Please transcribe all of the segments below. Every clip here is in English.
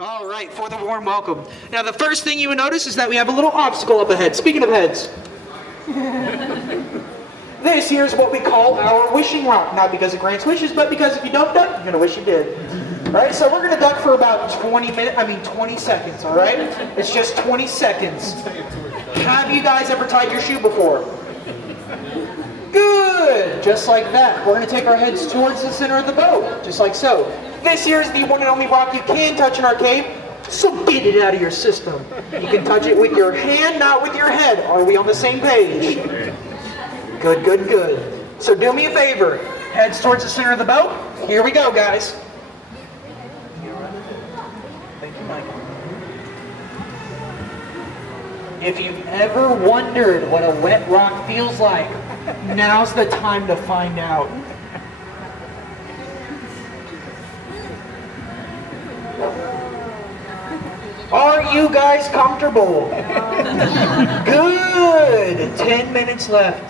All right, for the warm welcome. Now, the first thing you would notice is that we have a little obstacle up ahead. Speaking of heads, this here is what we call our wishing rock. Not because it grants wishes, but because if you don't duck, you're gonna wish you did. All right, so we're gonna duck for about 20 seconds. All right, it's just 20 seconds. Have you guys ever tied your shoe before? Good, just like that. We're gonna take our heads towards the center of the boat, just like so. This here is the one and only rock you can touch in our cave, so get it out of your system. You can touch it with your hand, not with your head. Are we on the same page? Good, good, good. So do me a favor. Heads towards the center of the boat. Here we go, guys. Thank you, Mike. If you've ever wondered what a wet rock feels like, now's the time to find out. Are you guys comfortable? Good. 10 minutes left.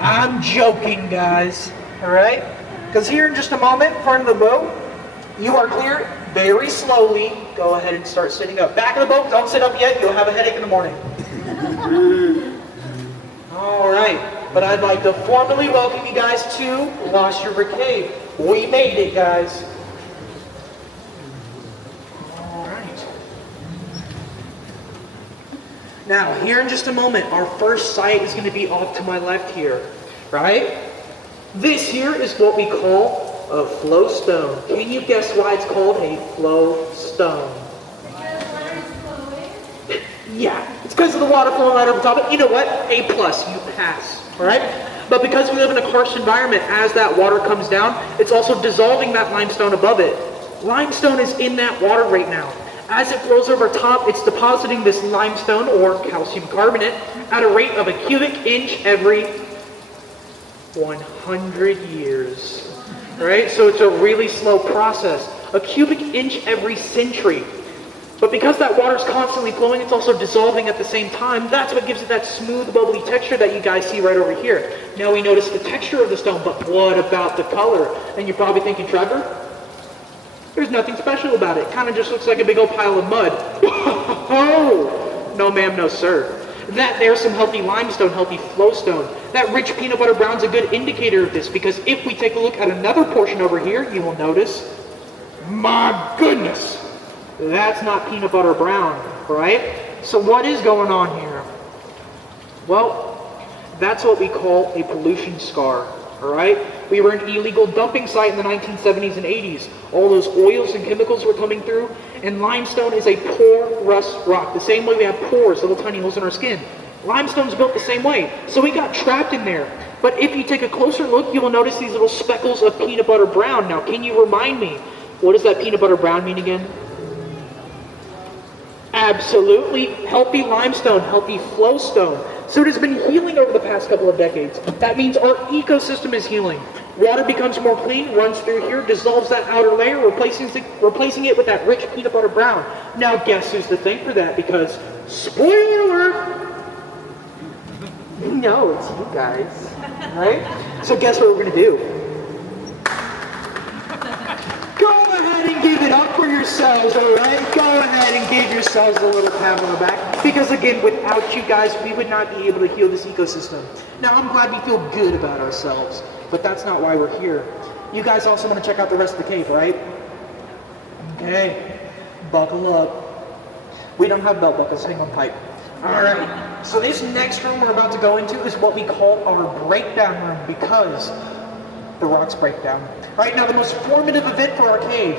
I'm joking, guys. All right? Because here in just a moment, in front of the boat, you are clear. Very slowly, go ahead and start sitting up. Back of the boat, don't sit up yet. You'll have a headache in the morning. All right. But I'd like to formally welcome you guys to Lost River Cave. We made it, guys. Now, here in just a moment, our first site is going to be off to my left here, right? This here is what we call a flow stone. Can you guess why it's called a flow stone? Yeah, it's because of the water flowing right over top of it. You know what? A+, you pass, all right? But because we live in a harsh environment, as that water comes down, it's also dissolving that limestone above it. Limestone is in that water right now. As it flows over top, it's depositing this limestone, or calcium carbonate, at a rate of a cubic inch every 100 years. Right? So it's a really slow process. A cubic inch every century. But because that water's constantly flowing, it's also dissolving at the same time. That's what gives it that smooth, bubbly texture that you guys see right over here. Now we notice the texture of the stone, but what about the color? And you're probably thinking, Trevor, there's nothing special about it. It kind of just looks like a big old pile of mud. Oh, no ma'am, no sir. That there's some healthy limestone, healthy flowstone. That rich peanut butter brown's a good indicator of this, because if we take a look at another portion over here, you will notice, my goodness, that's not peanut butter brown, right? So what is going on here? Well, that's what we call a pollution scar. All right? We were an illegal dumping site in the 1970s and 80s. All those oils and chemicals were coming through, and limestone is a porous rock. The same way we have pores, little tiny holes in our skin. Limestone's built the same way. So we got trapped in there. But if you take a closer look, you will notice these little speckles of peanut butter brown. Now, can you remind me, what does that peanut butter brown mean again? Absolutely. Healthy limestone, healthy flowstone. So it has been healing over the past couple of decades. That means our ecosystem is healing. Water becomes more clean, runs through here, dissolves that outer layer, replacing it with that rich peanut butter brown. Now guess who's to thank for that? Because, spoiler alert, no, it's you guys, right? So guess what we're going to do? Go ahead and give it up for yourselves, all right? Go ahead and give yourselves a little pat on the back. Because again, without you guys, we would not be able to heal this ecosystem. Now, I'm glad we feel good about ourselves, but that's not why we're here. You guys also want to check out the rest of the cave, right? Okay, buckle up. We don't have belt buckles, hang on tight. All right, so this next room we're about to go into is what we call our breakdown room, because the rocks break down. Right now, the most formative event for our cave,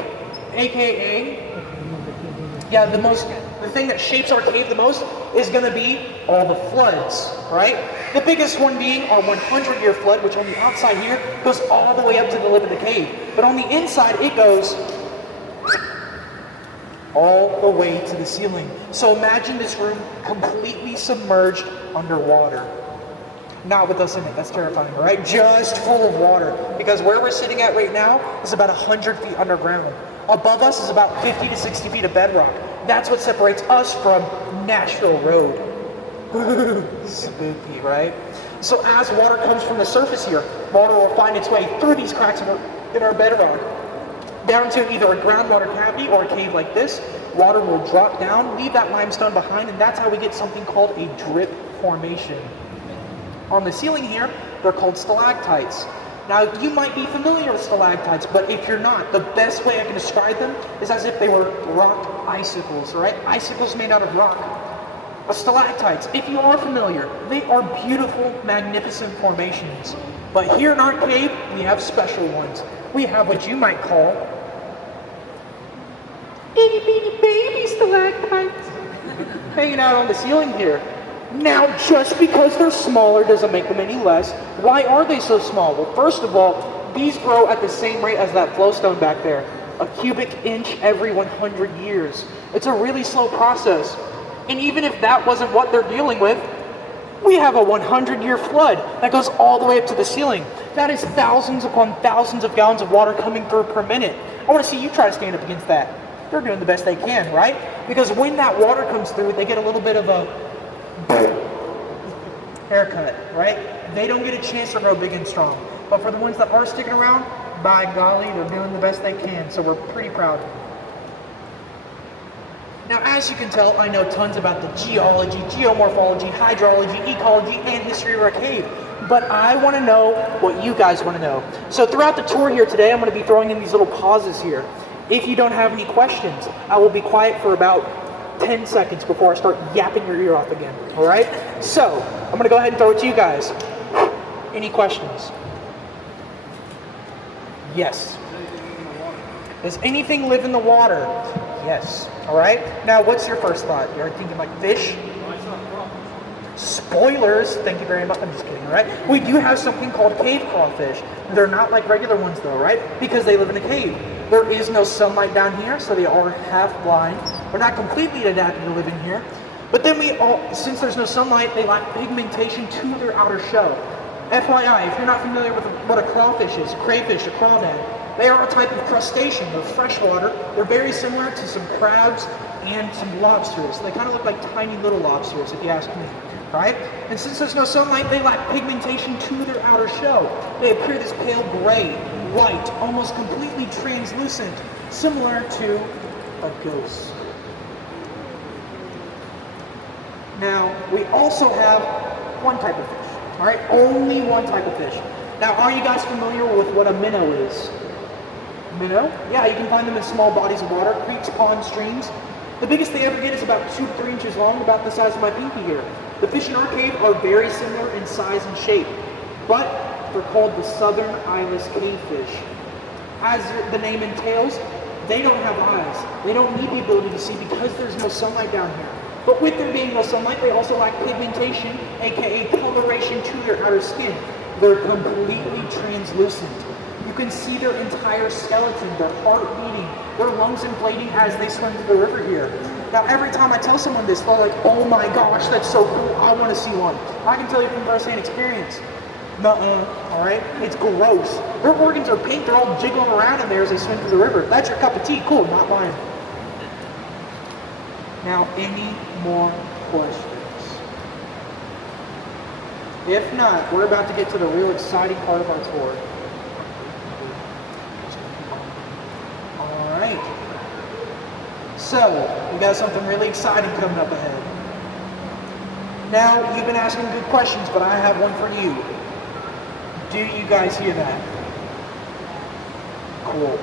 aka, the thing that shapes our cave the most is going to be all the floods, right? The biggest one being our 100-year flood, which on the outside here goes all the way up to the lip of the cave. But on the inside, it goes all the way to the ceiling. So imagine this room completely submerged underwater. Not with us in it, that's terrifying, right? Just full of water. Because where we're sitting at right now is about 100 feet underground. Above us is about 50 to 60 feet of bedrock. That's what separates us from Nashville Road. Spooky, right? So as water comes from the surface here, water will find its way through these cracks in our bedrock. down to either a groundwater cavity or a cave like this. Water will drop down, leave that limestone behind, and that's how we get something called a drip formation. On the ceiling here, they're called stalactites. Now, you might be familiar with stalactites, but if you're not, the best way I can describe them is as if they were rock icicles, right? Icicles made out of rock. Stalactites, if you are familiar, they are beautiful, magnificent formations. But here in our cave, we have special ones. We have what you might call itty bitty baby stalactites hanging out on the ceiling here. Now, just because they're smaller doesn't make them any less. Why are they so small? Well, first of all, these grow at the same rate as that flowstone back there, a cubic inch every 100 years. It's a really slow process. And even if that wasn't what they're dealing with, we have a 100-year flood that goes all the way up to the ceiling. That is thousands upon thousands of gallons of water coming through per minute. I want to see you try to stand up against that. They're doing the best they can, right? Because when that water comes through, they get a little bit of a haircut, right? They don't get a chance to grow big and strong. But for the ones that are sticking around, by golly, they're doing the best they can. So we're pretty proud of them. Now, as you can tell, I know tons about the geology, geomorphology, hydrology, ecology, and history of our cave. But I want to know what you guys want to know. So throughout the tour here today, I'm going to be throwing in these little pauses here. If you don't have any questions, I will be quiet for about 10 seconds before I start yapping your ear off again. All right? So, I'm going to go ahead and throw it to you guys. Any questions? Yes. Does anything live in the water? Yes. All right. Now, what's your first thought? You're thinking like fish? Spoilers. Thank you very much. I'm just kidding. All right. We do have something called cave crawfish. They're not like regular ones though, right? Because they live in a cave. There is no sunlight down here, so they are half blind. We're not completely adapted to live in here. But then since there's no sunlight, they lack pigmentation to their outer shell. FYI, if you're not familiar with what a crawfish is, crayfish, a crawdad, they are a type of crustacean. They're freshwater. They're very similar to some crabs and some lobsters. They kind of look like tiny little lobsters, if you ask me, right? And since there's no sunlight, they lack pigmentation to their outer shell. They appear this pale gray, white, almost completely translucent, similar to a ghost. Now, we also have one type of fish, all right? Only one type of fish. Now, are you guys familiar with what a minnow is? Minnow? Yeah, you can find them in small bodies of water, creeks, ponds, streams. The biggest they ever get is about 2 to 3 inches long, about the size of my pinky here. The fish in our cave are very similar in size and shape, but they're called the southern eyeless cavefish. As the name entails, they don't have eyes. They don't need the ability to see because there's no sunlight down here. But with there being no sunlight, they also lack pigmentation, aka coloration to their outer skin. They're completely translucent. You can see their entire skeleton, their heart beating, their lungs inflating as they swim through the river here. Now, every time I tell someone this, they're like, oh my gosh, that's so cool, I want to see one. I can tell you from first-hand experience. Nuh-uh, all right? It's gross. Their organs are pink, they're all jiggling around in there as they swim through the river. That's your cup of tea, cool, not mine. Now, any more questions? If not, we're about to get to the real exciting part of our tour. Alright. So, we got something really exciting coming up ahead. Now, you've been asking good questions, but I have one for you. Do you guys hear that? Cool.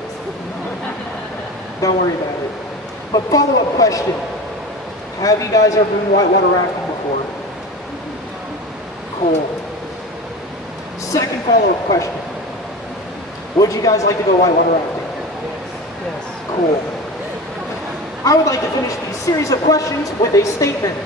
Don't worry about it. But follow-up question. Have you guys ever been whitewater rafting before? Cool. Second follow-up question. Would you guys like to go whitewater rafting? Yes. Cool. I would like to finish these series of questions with a statement.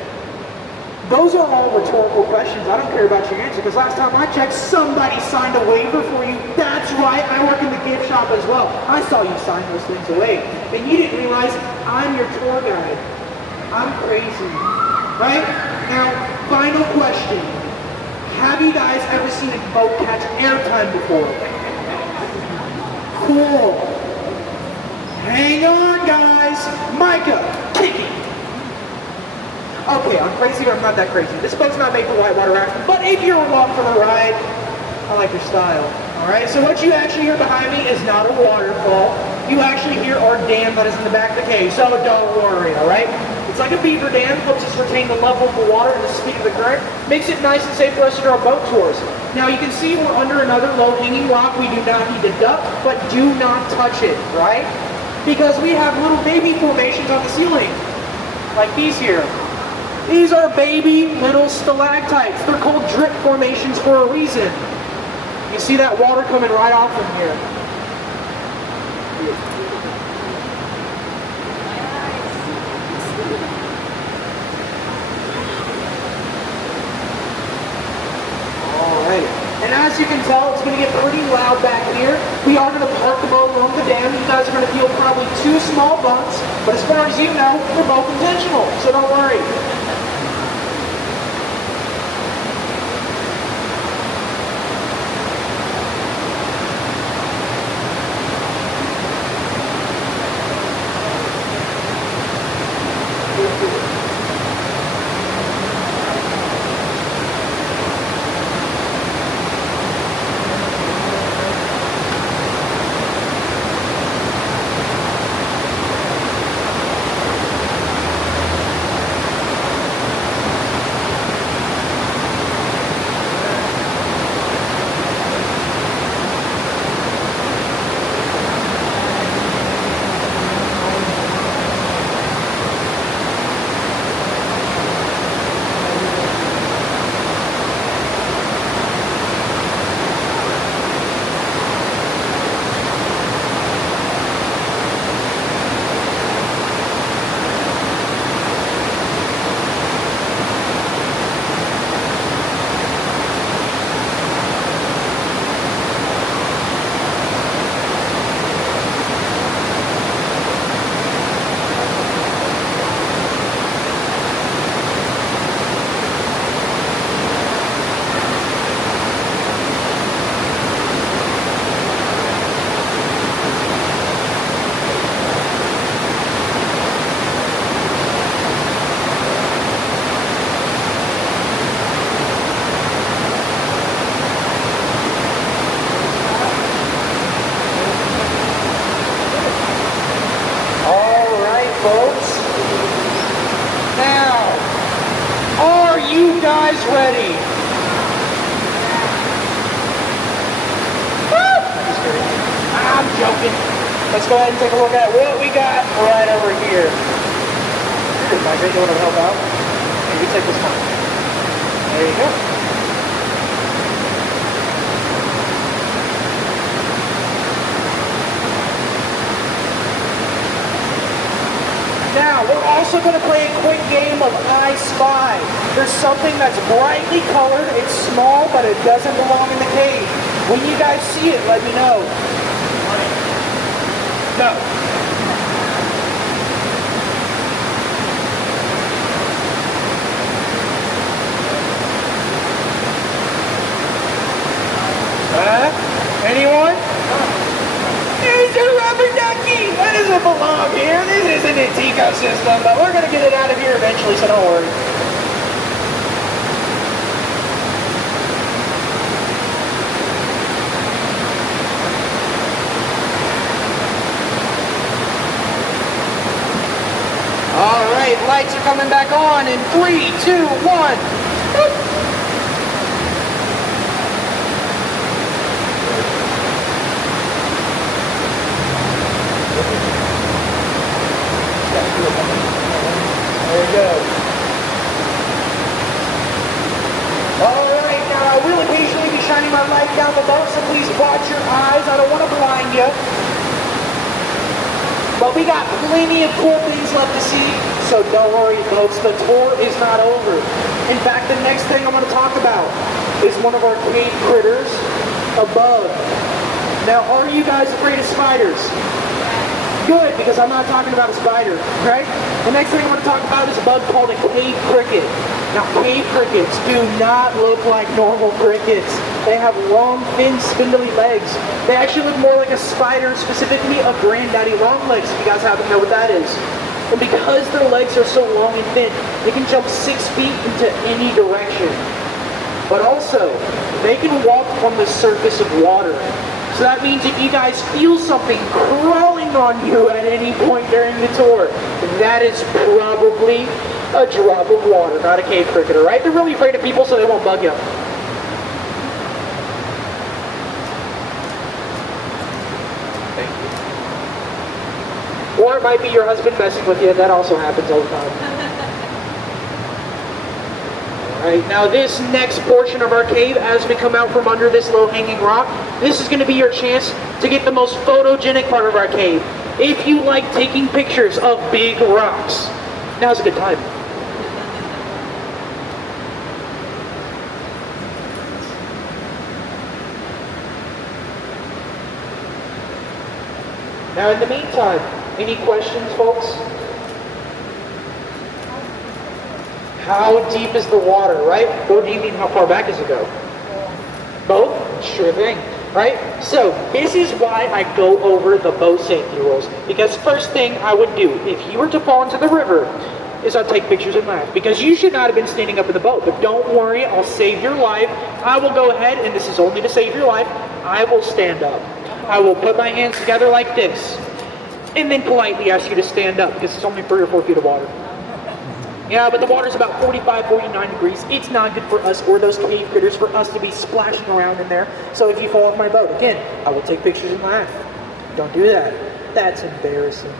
Those are all rhetorical questions. I don't care about your answer because last time I checked, somebody signed a waiver for you. That's right, I work in the gift shop as well. I saw you sign those things away. And you didn't realize I'm your tour guide. I'm crazy. Right? Now, final question. Have you guys ever seen a boat catch airtime before? Cool. Hang on, guys. Micah, kick it. Okay, I'm crazy or I'm not that crazy. This boat's not made for whitewater rafting, but if you're along for the ride, I like your style. Alright, so what you actually hear behind me is not a waterfall. you actually hear our dam that is in the back of the cave, so don't worry, all right? It's like a beaver dam, helps us retain the level of the water and the speed of the current, makes it nice and safe for us to do our boat tours. Now you can see we're under another low-hanging rock. We do not need to duck, but do not touch it, right? Because we have little baby formations on the ceiling, like these here. These are baby little stalactites. They're called drip formations for a reason. You see that water coming right off from here. And as you can tell, it's going to get pretty loud back here. We are going to park the boat along the dam. You guys are going to feel probably 2 small bumps, but as far as you know, they're both intentional, so don't worry. Ready? Woo! I'm joking. Let's go ahead and take a look at what we got right over here. Michael, you want to help out? Here, you take this one. There you go. Now, we're also going to play a quick game of I Spy. There's something that's brightly colored, it's small, but it doesn't belong in the cave. When you guys see it, let me know. No. Anyone? There's a rubber ducky! That doesn't belong here. This isn't its ecosystem, but we're going to get it out of here eventually, so don't worry. All right, lights are coming back on in 3, 2, 1. Boop. There we go. Alright, now I will occasionally be shining my light down the boat, so please watch your eyes. I don't want to blind you. But we got plenty of cool things left to see, so don't worry folks, the tour is not over. In fact, the next thing I'm going to talk about is one of our cave critters above. Now, are you guys afraid of spiders? Good, because I'm not talking about a spider, right? The next thing I'm going to talk about is a bug called a cave cricket. Now, cave crickets do not look like normal crickets. They have long, thin, spindly legs. They actually look more like a spider, specifically a granddaddy longlegs, if you guys happen to know what that is. And because their legs are so long and thin, they can jump 6 feet into any direction. But also, they can walk on the surface of water. So that means if you guys feel something crawling splashing on you at any point during the tour, that is probably a drop of water, not a cave cricketer, right? They're really afraid of people, so they won't bug you. Thank you. Or it might be your husband messing with you. That also happens all the time. Right, now this next portion of our cave, as we come out from under this low-hanging rock, this is going to be your chance to get the most photogenic part of our cave. If you like taking pictures of big rocks, now's a good time. Now in the meantime, any questions, folks? How deep is the water, right? What do you mean, how far back does it go? Both? Sure thing, right? So this is why I go over the boat safety rules. Because first thing I would do, if you were to fall into the river, is I'd take pictures and laugh. Because you should not have been standing up in the boat. But don't worry, I'll save your life. I will go ahead, and this is only to save your life, I will stand up. I will put my hands together like this. And then politely ask you to stand up, because it's only 3 or 4 feet of water. Yeah, but the water's about 45, 49 degrees. It's not good for us or those cave critters for us to be splashing around in there. So if you fall off my boat, again, I will take pictures and laugh. Don't do that. That's embarrassing.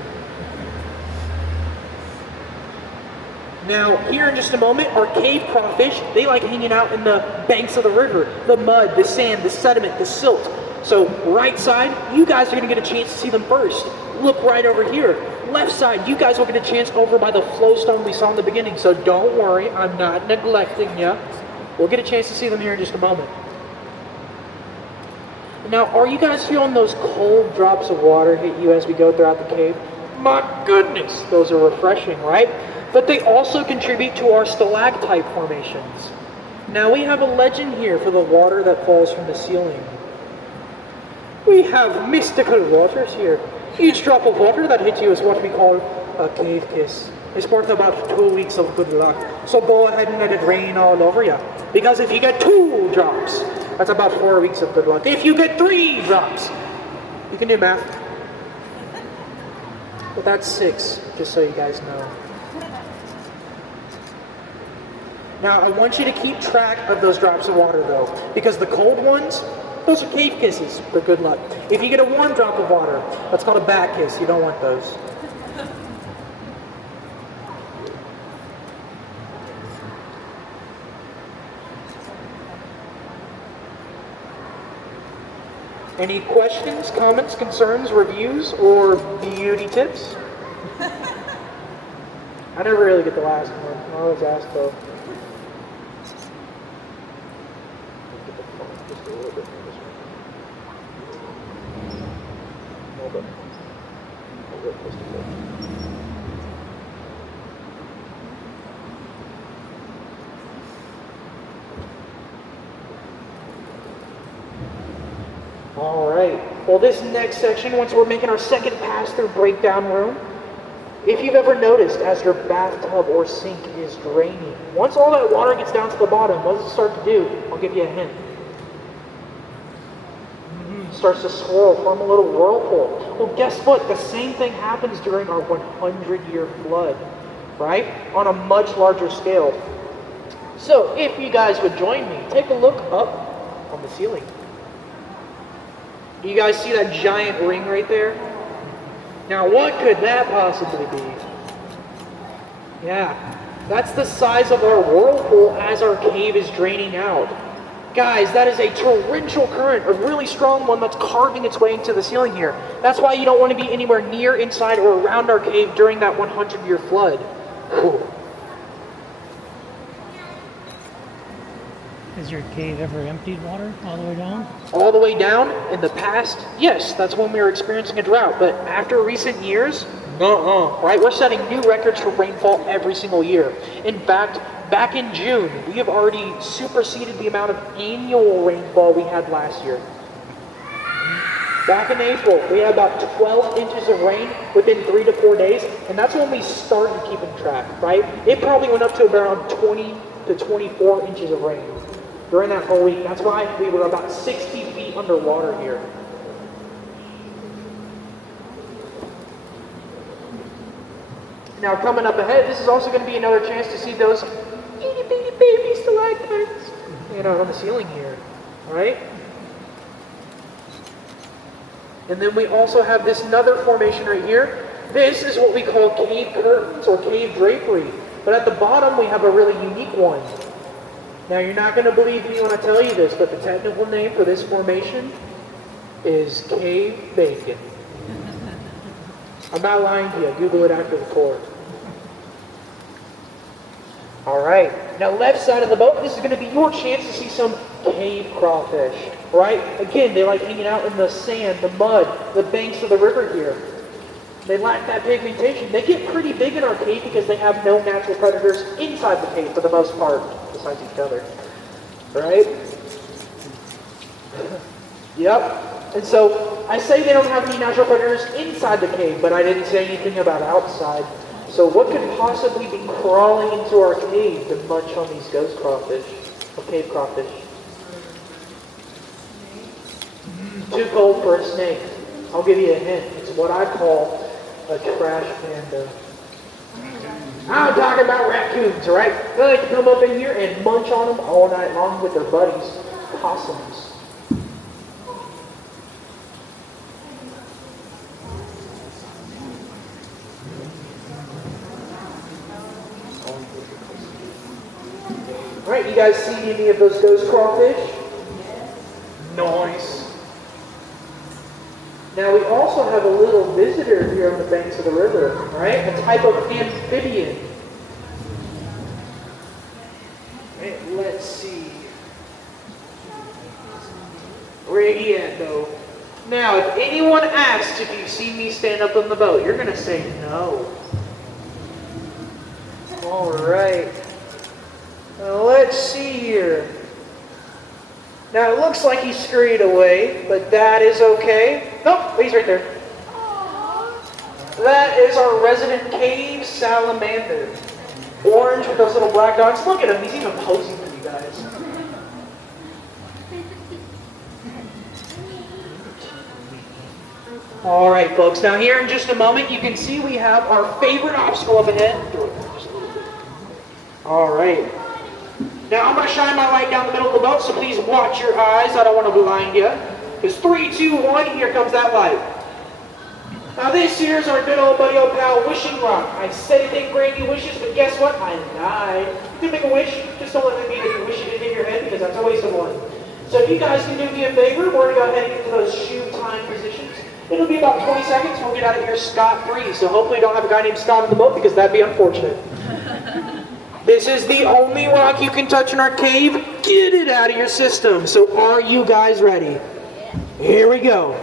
Now, here in just a moment, our cave crawfish, they like hanging out in the banks of the river. The mud, the sand, the sediment, the silt. So, right side, you guys are going to get a chance to see them first. Look right over here. Left side, you guys will get a chance over by the flowstone we saw in the beginning. So don't worry, I'm not neglecting you. We'll get a chance to see them here in just a moment. Now, are you guys feeling those cold drops of water hit you as we go throughout the cave? My goodness, those are refreshing, right? But they also contribute to our stalactite formations. Now, we have a legend here for the water that falls from the ceiling. We have mystical waters here. Each drop of water that hits you is what we call a cave kiss. It's worth about 2 weeks of good luck. So go ahead and let it rain all over you. Because if you get 2 drops, that's about 4 weeks of good luck. If you get 3 drops, you can do math. But that's 6, just so you guys know. Now, I want you to keep track of those drops of water, though. Because the cold ones, those are cave kisses for good luck. If you get a warm drop of water, that's called a back kiss. You don't want those. Any questions, comments, concerns, reviews, or beauty tips? I never really get the last one. I always ask though. Just a little bit. Alright, well this next section, once we're making our second pass through breakdown room, if you've ever noticed as your bathtub or sink is draining, once all that water gets down to the bottom, what does it start to do? I'll give you a hint. Starts to swirl, form a little whirlpool. Well, guess what? The same thing happens during our 100-year flood, right? On a much larger scale. So, if you guys would join me, take a look up on the ceiling. Do you guys see that giant ring right there? Now, what could that possibly be? Yeah, that's the size of our whirlpool as our cave is draining out. Guys, that is a torrential current, a really strong one that's carving its way into the ceiling here. That's why you don't want to be anywhere near, inside, or around our cave during that 100-year flood. Whew. Has your cave ever emptied water all the way down? All the way down? In the past, yes, that's when we were experiencing a drought. But after recent years, right? We're setting new records for rainfall every single year. In fact, back in June, we have already superseded the amount of annual rainfall we had last year. Back in April, we had about 12 inches of rain within 3 to 4 days, and that's when we started keeping track, right? It probably went up to around 20 to 24 inches of rain during that whole week. That's why we were about 60 feet underwater here. Now coming up ahead, this is also going to be another chance to see those itty bitty baby stalactites, on the ceiling here. All right. And then we also have this another formation right here. This is what we call cave curtains or cave drapery. But at the bottom, we have a really unique one. Now, you're not going to believe me when I tell you this, but the technical name for this formation is cave bacon. I'm not lying to you. Google it after the tour. All right. Now, left side of the boat, this is going to be your chance to see some cave crawfish. Right? Again, they like hanging out in the sand, the mud, the banks of the river here. They lack that pigmentation. They get pretty big in our cave because they have no natural predators inside the cave for the most part, besides each other. Right? Yep. And so I say they don't have any natural predators inside the cave, but I didn't say anything about outside. So what could possibly be crawling into our cave to munch on these ghost crawfish, or cave crawfish? Too cold for a snake. I'll give you a hint. It's what I call a trash panda. I'm talking about raccoons, right? They like to come up in here and munch on them all night long with their buddies, possums. All right, you guys see any of those ghost crawfish? Nice. Now we also have a little visitor here on the banks of the river, right? A type of amphibian. Right, let's see. Where he at though? Now, if anyone asks if you've seen me stand up on the boat, you're gonna say no. All right. Now let's see here. Now it looks like he scurried away, but that is okay. Nope, he's right there. That is our resident cave salamander. Orange with those little black dots. Look at him, he's even posing for you guys. All right, folks. Now here in just a moment, you can see we have our favorite obstacle up ahead. All right. Now I'm going to shine my light down the middle of the boat, so please watch your eyes. I don't want to blind you. Because 3, 2, 1, here comes that light. Now this here is our good old buddy old pal, Wishing Rock. I said it didn't grant you wishes, but guess what? I lied. You can make a wish, just don't let it be that you wish it didn't hit your head, because that's a waste of one. So if you guys can do me a favor, we're going to go ahead and get to those shoe time positions. It'll be about 20 seconds, we'll get out of here scot-free. So hopefully we don't have a guy named Scott on the boat, because that'd be unfortunate. This is the only rock you can touch in our cave. Get it out of your system. So are you guys ready? Here we go.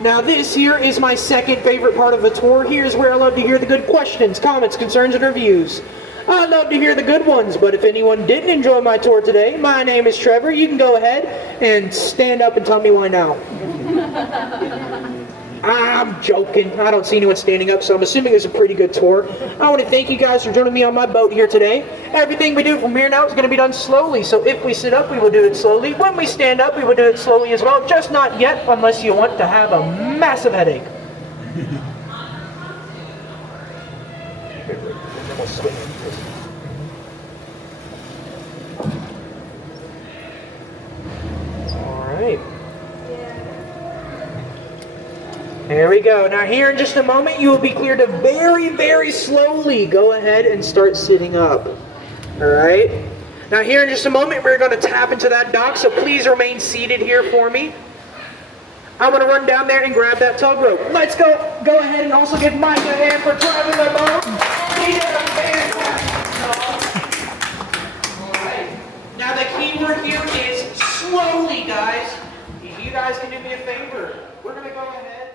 Now this here is my second favorite part of the tour. Here's where I love to hear the good questions, comments, concerns, and reviews. I love to hear the good ones, but if anyone didn't enjoy my tour today, my name is Trevor. You can go ahead and stand up and tell me why now. I'm joking. I don't see anyone standing up, so I'm assuming it's a pretty good tour. I want to thank you guys for joining me on my boat here today. Everything we do from here now is going to be done slowly, so if we sit up, we will do it slowly. When we stand up, we will do it slowly as well, just not yet, unless you want to have a massive headache. All right. There we go. Now here in just a moment, you will be cleared to very, very slowly go ahead and start sitting up. All right? Now here in just a moment, we're going to tap into that dock, so please remain seated here for me. I'm going to run down there and grab that tug rope. Let's go ahead and also give Mike a hand for driving the boat. He did a fantastic job. All right. Now the key word here is slowly, guys. If you guys can do me a favor, we're going to go ahead